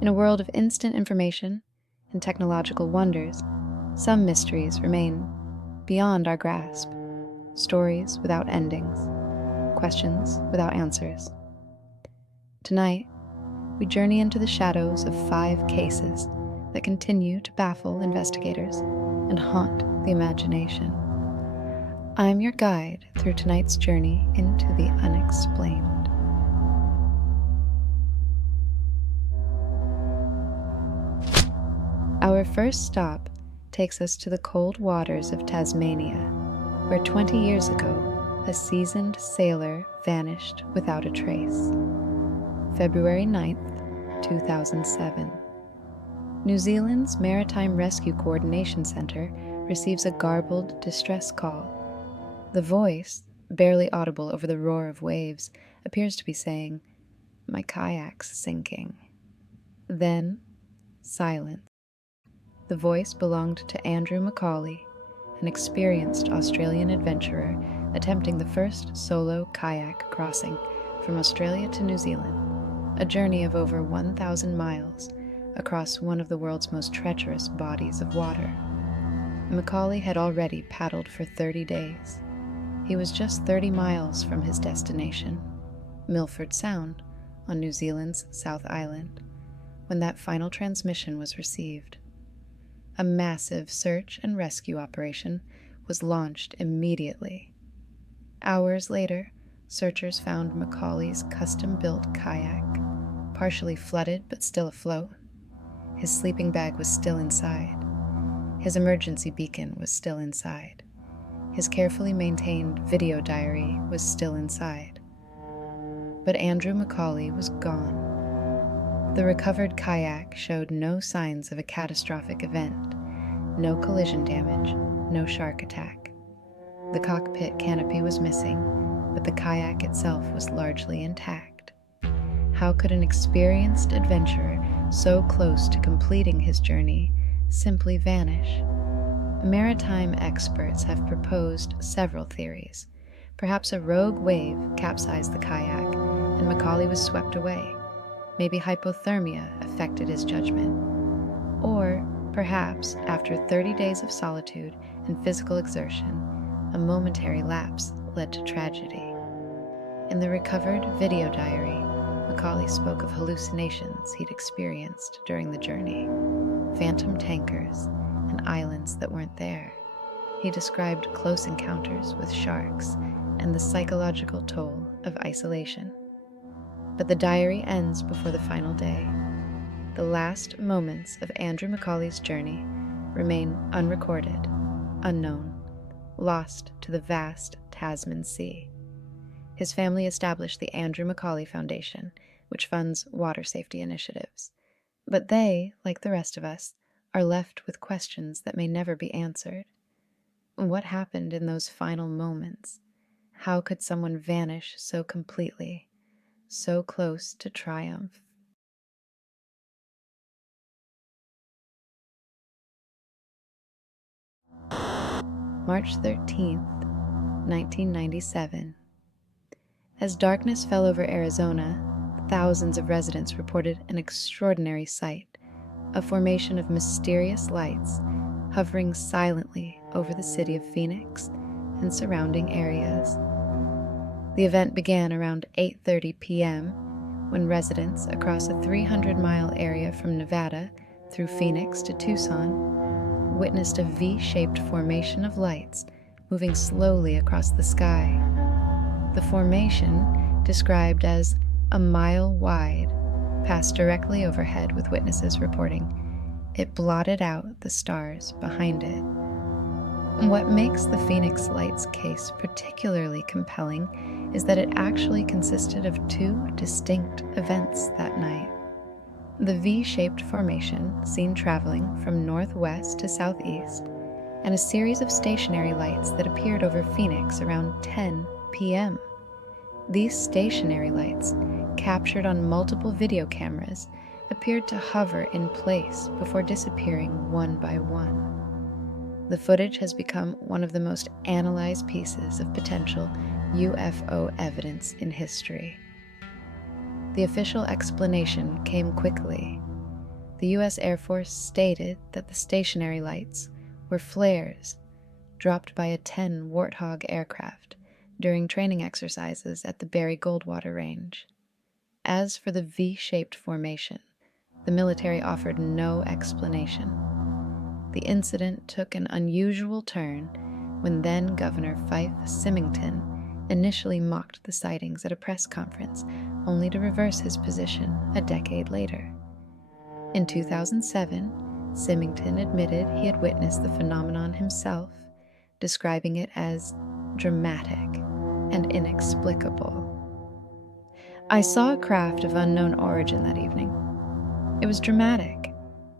In a world of instant information and technological wonders, some mysteries remain beyond our grasp. Stories without endings, questions without answers. Tonight, we journey into the shadows of 5 cases that continue to baffle investigators and haunt the imagination. I'm your guide through tonight's journey into the unexplained. Our first stop takes us to the cold waters of Tasmania, where 20 years ago, a seasoned sailor vanished without a trace. February 9th, 2007. New Zealand's Maritime Rescue Coordination Centre receives a garbled distress call. The voice, barely audible over the roar of waves, appears to be saying, "My kayak's sinking." Then, silence. The voice belonged to Andrew McAuley, an experienced Australian adventurer attempting the first solo kayak crossing from Australia to New Zealand, a journey of over 1,000 miles across one of the world's most treacherous bodies of water. McAuley had already paddled for 30 days. He was just 30 miles from his destination, Milford Sound, on New Zealand's South Island, when that final transmission was received. A massive search and rescue operation was launched immediately. Hours later, searchers found McAuley's custom-built kayak, partially flooded but still afloat. His sleeping bag was still inside. His emergency beacon was still inside. His carefully maintained video diary was still inside. But Andrew McAuley was gone. The recovered kayak showed no signs of a catastrophic event, no collision damage, no shark attack. The cockpit canopy was missing, but the kayak itself was largely intact. How could an experienced adventurer so close to completing his journey simply vanish? Maritime experts have proposed several theories. Perhaps a rogue wave capsized the kayak and McAuley was swept away. Maybe hypothermia affected his judgment. Or perhaps, after 30 days of solitude and physical exertion, a momentary lapse led to tragedy. In the recovered video diary, McAuley spoke of hallucinations he'd experienced during the journey, phantom tankers, and islands that weren't there. He described close encounters with sharks and the psychological toll of isolation. But the diary ends before the final day. The last moments of Andrew McAuley's journey remain unrecorded, unknown, lost to the vast Tasman Sea. His family established the Andrew McAuley Foundation, which funds water safety initiatives. But they, like the rest of us, are left with questions that may never be answered. What happened in those final moments? How could someone vanish so completely, so close to triumph? March 13th, 1997. As darkness fell over Arizona, thousands of residents reported an extraordinary sight, a formation of mysterious lights hovering silently over the city of Phoenix and surrounding areas. The event began around 8:30 p.m. when residents across a 300-mile area from Nevada through Phoenix to Tucson witnessed a V-shaped formation of lights moving slowly across the sky. The formation, described as a mile wide, passed directly overhead, with witnesses reporting it blotted out the stars behind it. What makes the Phoenix Lights case particularly compelling is that it actually consisted of 2 distinct events that night. The V-shaped formation seen traveling from northwest to southeast, and a series of stationary lights that appeared over Phoenix around 10 p.m. These stationary lights, captured on multiple video cameras, appeared to hover in place before disappearing one by one. The footage has become one of the most analyzed pieces of potential UFO evidence in history. The official explanation came quickly. the U.S. Air Force stated that the stationary lights were flares dropped by a 10 Warthog aircraft during training exercises at the Barry Goldwater Range. As for the V-shaped formation, the military offered no explanation. The incident took an unusual turn when then Governor Fife Symington initially mocked the sightings at a press conference, only to reverse his position a decade later. In 2007, Symington admitted he had witnessed the phenomenon himself, describing it as dramatic and inexplicable. "I saw a craft of unknown origin that evening. It was dramatic,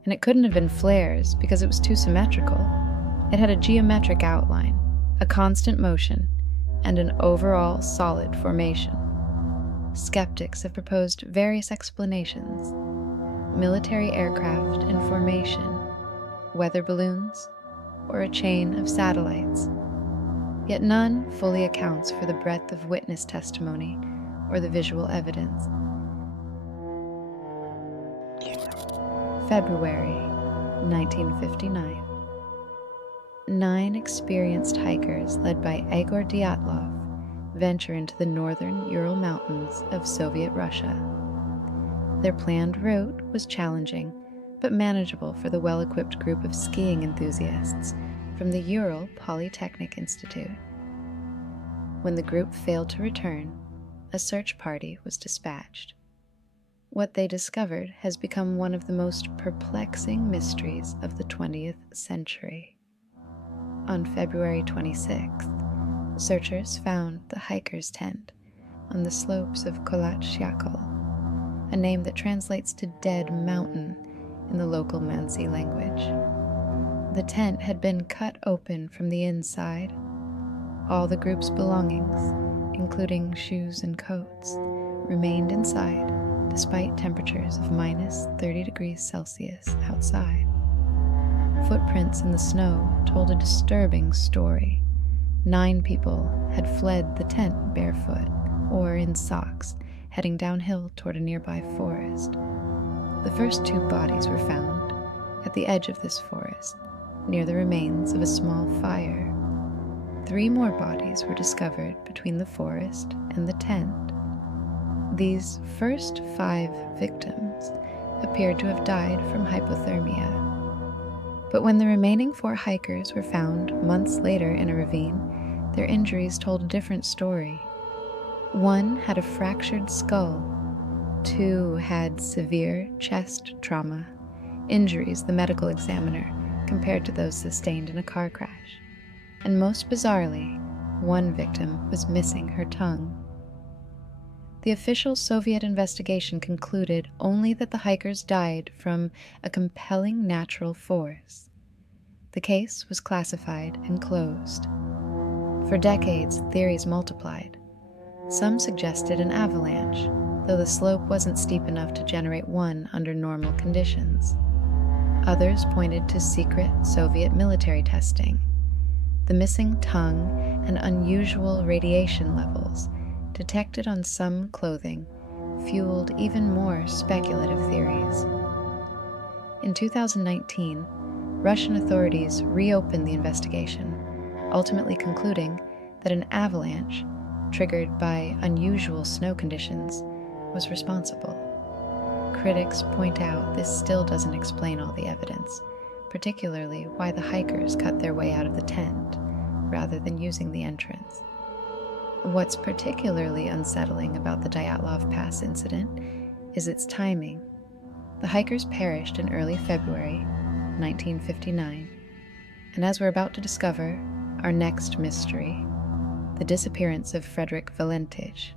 and it couldn't have been flares because it was too symmetrical. It had a geometric outline, a constant motion, and an overall solid formation. Skeptics have proposed various explanations: military aircraft in formation, weather balloons, or a chain of satellites. Yet none fully accounts for the breadth of witness testimony or the visual evidence." February 1959. 9 experienced hikers led by Igor Dyatlov venture into the northern Ural Mountains of Soviet Russia. Their planned route was challenging, but manageable for the well-equipped group of skiing enthusiasts from the Ural Polytechnic Institute. When the group failed to return, a search party was dispatched. What they discovered has become one of the most perplexing mysteries of the 20th century. On February 26th, searchers found the hiker's tent on the slopes of Kolatsyakal, a name that translates to Dead Mountain in the local Mansi language. The tent had been cut open from the inside. All the group's belongings, including shoes and coats, remained inside despite temperatures of minus 30 degrees Celsius outside. Footprints in the snow told a disturbing story. 9 people had fled the tent barefoot or in socks, heading downhill toward a nearby forest. The first 2 bodies were found at the edge of this forest, near the remains of a small fire. 3 more bodies were discovered between the forest and the tent. These first 5 victims appeared to have died from hypothermia. But when the remaining 4 hikers were found months later in a ravine, their injuries told a different story. 1 had a fractured skull, 2 had severe chest trauma, injuries the medical examiner compared to those sustained in a car crash. And most bizarrely, 1 victim was missing her tongue. The official Soviet investigation concluded only that the hikers died from a compelling natural force. The case was classified and closed. For decades, theories multiplied. Some suggested an avalanche, though the slope wasn't steep enough to generate one under normal conditions. Others pointed to secret Soviet military testing. The missing tongue and unusual radiation levels detected on some clothing fueled even more speculative theories. In 2019, Russian authorities reopened the investigation, ultimately concluding that an avalanche, triggered by unusual snow conditions, was responsible. Critics point out this still doesn't explain all the evidence, particularly why the hikers cut their way out of the tent rather than using the entrance. What's particularly unsettling about the Dyatlov Pass incident is its timing. The hikers perished in early February 1959, and as we're about to discover, our next mystery, the disappearance of Frederick Valentich,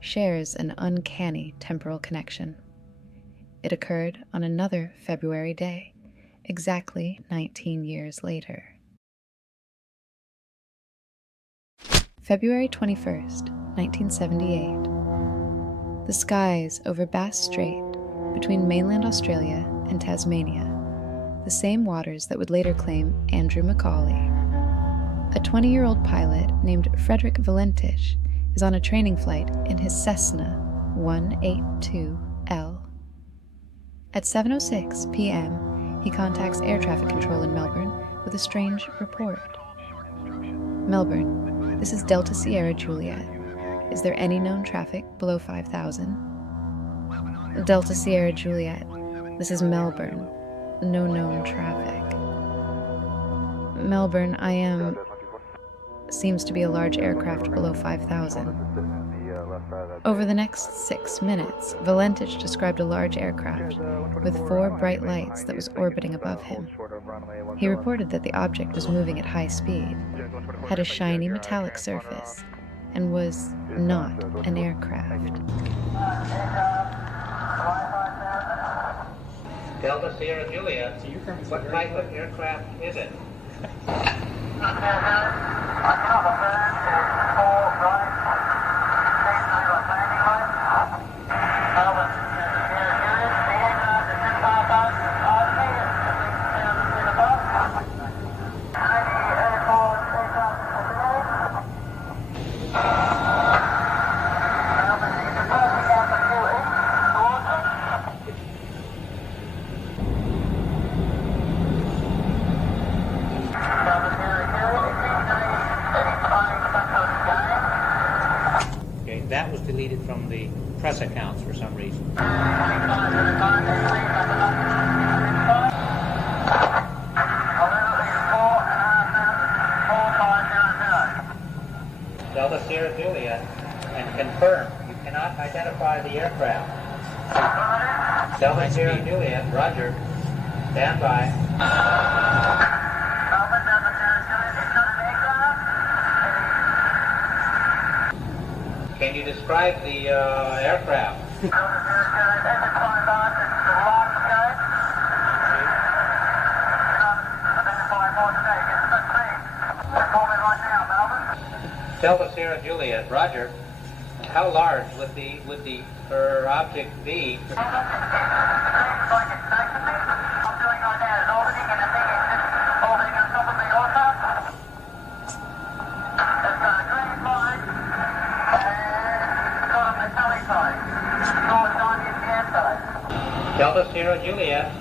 shares an uncanny temporal connection. It occurred on another February day, exactly 19 years later. February 21st, 1978. The skies over Bass Strait between mainland Australia and Tasmania, the same waters that would later claim Andrew McAuley. A 20-year-old pilot named Frederick Valentich is on a training flight in his Cessna 182L. At 7:06 p.m., he contacts air traffic control in Melbourne with a strange report. Melbourne, this is Delta Sierra Juliet. Is there any known traffic below 5,000? Delta Sierra Juliet, this is Melbourne. No known traffic. Melbourne, I am... Seems to be a large aircraft below 5,000. Over the next 6 minutes, Valentich described a large aircraft with 4 bright lights that was orbiting above him. He reported that the object was moving at high speed, had a shiny metallic surface, and was not an aircraft. Delta Sierra Juliet, what type of aircraft is it? That was deleted from the press accounts for some reason. Delta Sierra Juliet, and confirm you cannot identify the aircraft. Delta Sierra Juliet, roger. Stand by. Can you describe the aircraft? Delta Sierra Juliet, roger. How large would the object be? Delta Sierra Juliet.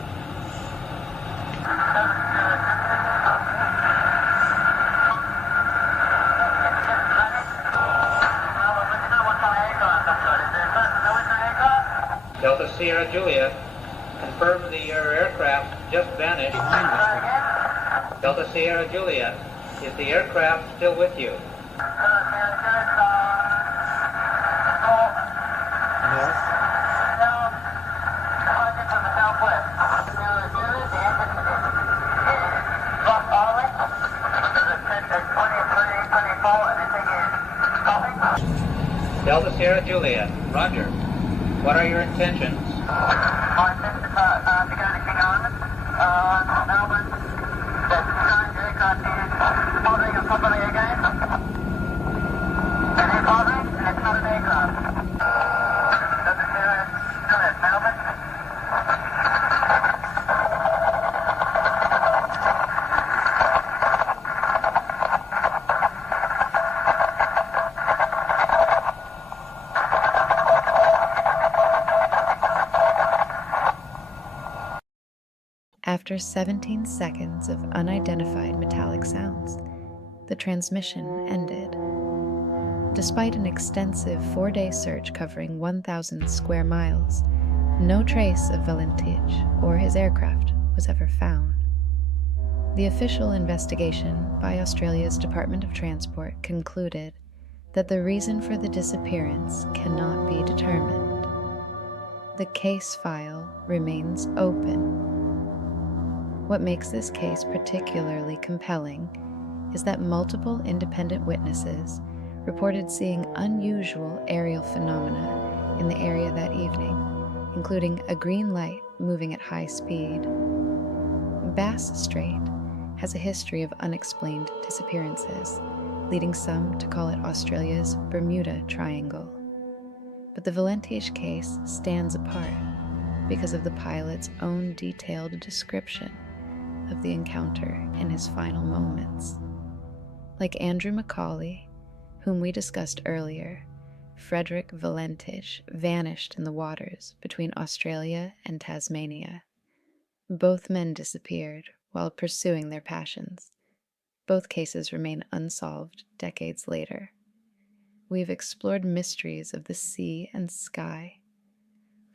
Delta Sierra Juliet, confirm the aircraft just vanished. Delta Sierra Juliet, is the aircraft still with you? Delta Sierra Juliet, roger. What are your intentions? My intentions to go to Kean, Melbourne. The strange aircraft is bothering and properly again. And it's bothering, and it's not an aircraft. Delta Sierra Juliet, Melbourne. After 17 seconds of unidentified metallic sounds, the transmission ended. Despite an extensive 4-day search covering 1,000 square miles, no trace of Valentich or his aircraft was ever found. The official investigation by Australia's Department of Transport concluded that the reason for the disappearance cannot be determined. The case file remains open. What makes this case particularly compelling is that multiple independent witnesses reported seeing unusual aerial phenomena in the area that evening, including a green light moving at high speed. Bass Strait has a history of unexplained disappearances, leading some to call it Australia's Bermuda Triangle. But the Valentich case stands apart because of the pilot's own detailed description of the encounter in his final moments. Like Andrew McAuley, whom we discussed earlier, Frederick Valentich vanished in the waters between Australia and Tasmania. Both men disappeared while pursuing their passions. Both cases remain unsolved decades later. We've explored mysteries of the sea and sky.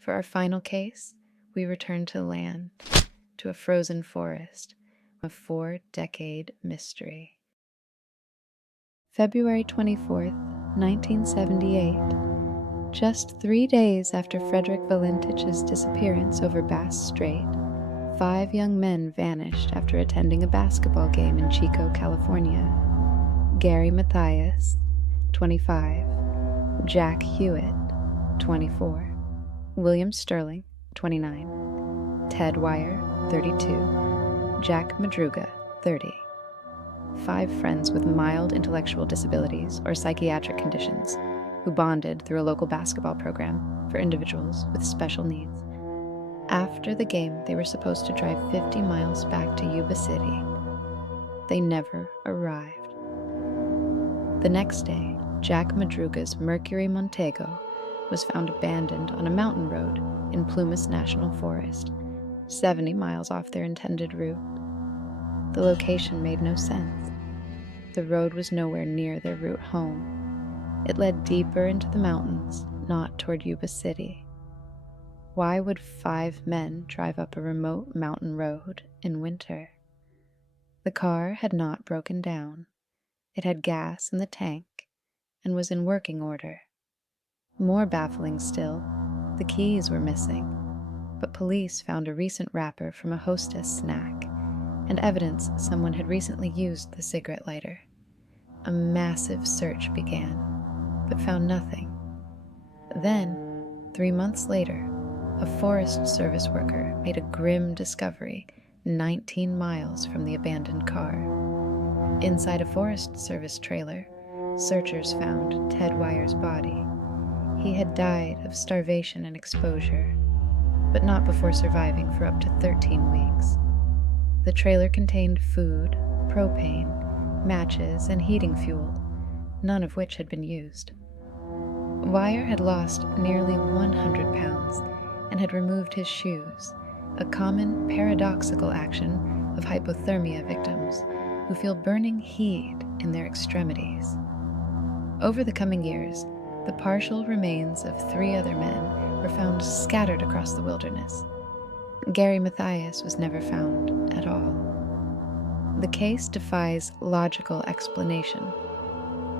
For our final case, we return to land, to a frozen forest, a 4-decade mystery. February 24th, 1978. Just 3 days after Frederick Valentich's disappearance over Bass Strait, 5 young men vanished after attending a basketball game in Chico, California. Gary Mathias, 25, Jack Hewitt, 24, William Sterling, 29, Ted Wire, 32, Jack Madruga, 30. 5 friends with mild intellectual disabilities or psychiatric conditions who bonded through a local basketball program for individuals with special needs. After the game, they were supposed to drive 50 miles back to Yuba City. They never arrived. The next day, Jack Madruga's Mercury Montego was found abandoned on a mountain road in Plumas National Forest, 70 miles off their intended route. The location made no sense. The road was nowhere near their route home. It led deeper into the mountains, not toward Yuba City. Why would 5 men drive up a remote mountain road in winter? The car had not broken down. It had gas in the tank and was in working order. More baffling still, the keys were missing, but police found a recent wrapper from a Hostess snack and evidence someone had recently used the cigarette lighter. A massive search began, but found nothing. Then, 3 months later, a Forest Service worker made a grim discovery 19 miles from the abandoned car. Inside a Forest Service trailer, searchers found Ted Wire's body. He had died of starvation and exposure, but not before surviving for up to 13 weeks. The trailer contained food, propane, matches, and heating fuel, none of which had been used. Wire had lost nearly 100 pounds and had removed his shoes, a common paradoxical action of hypothermia victims who feel burning heat in their extremities. Over the coming years, the partial remains of 3 other men were found scattered across the wilderness. Gary Mathias was never found at all. The case defies logical explanation.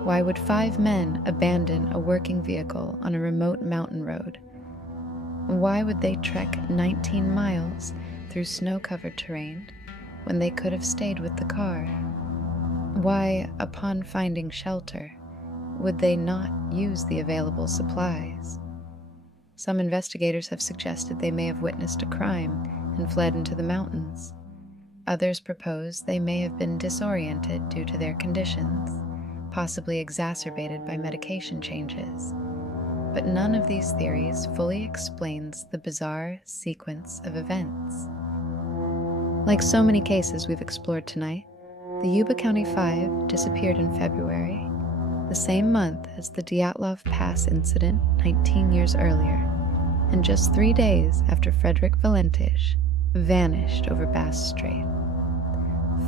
Why would 5 men abandon a working vehicle on a remote mountain road? Why would they trek 19 miles through snow-covered terrain when they could have stayed with the car? Why, upon finding shelter, would they not use the available supplies? Some investigators have suggested they may have witnessed a crime and fled into the mountains. Others propose they may have been disoriented due to their conditions, possibly exacerbated by medication changes. But none of these theories fully explains the bizarre sequence of events. Like so many cases we've explored tonight, the Yuba County 5 disappeared in February, the same month as the Dyatlov Pass incident 19 years earlier, and just 3 days after Frederick Valentich vanished over Bass Strait.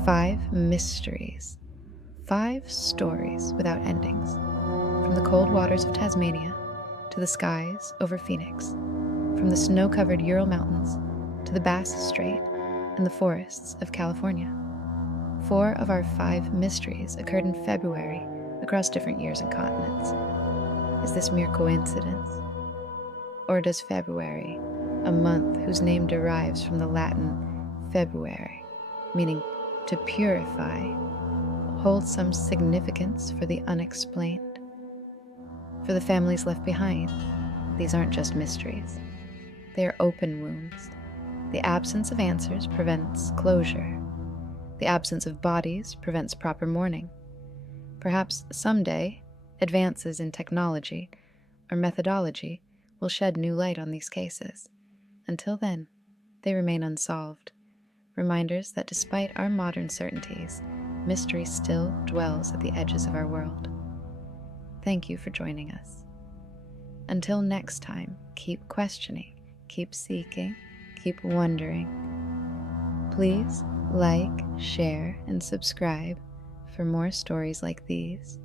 5 mysteries, 5 stories without endings, from the cold waters of Tasmania to the skies over Phoenix, from the snow-covered Ural Mountains to the Bass Strait and the forests of California. 4 of our 5 mysteries occurred in February across different years and continents. Is this mere coincidence? Or does February, a month whose name derives from the Latin February, meaning to purify, hold some significance for the unexplained? For the families left behind, these aren't just mysteries. They are open wounds. The absence of answers prevents closure. The absence of bodies prevents proper mourning. Perhaps someday, advances in technology or methodology will shed new light on these cases. Until then, they remain unsolved. Reminders that despite our modern certainties, mystery still dwells at the edges of our world. Thank you for joining us. Until next time, keep questioning, keep seeking, keep wondering. Please like, share, and subscribe for more stories like these.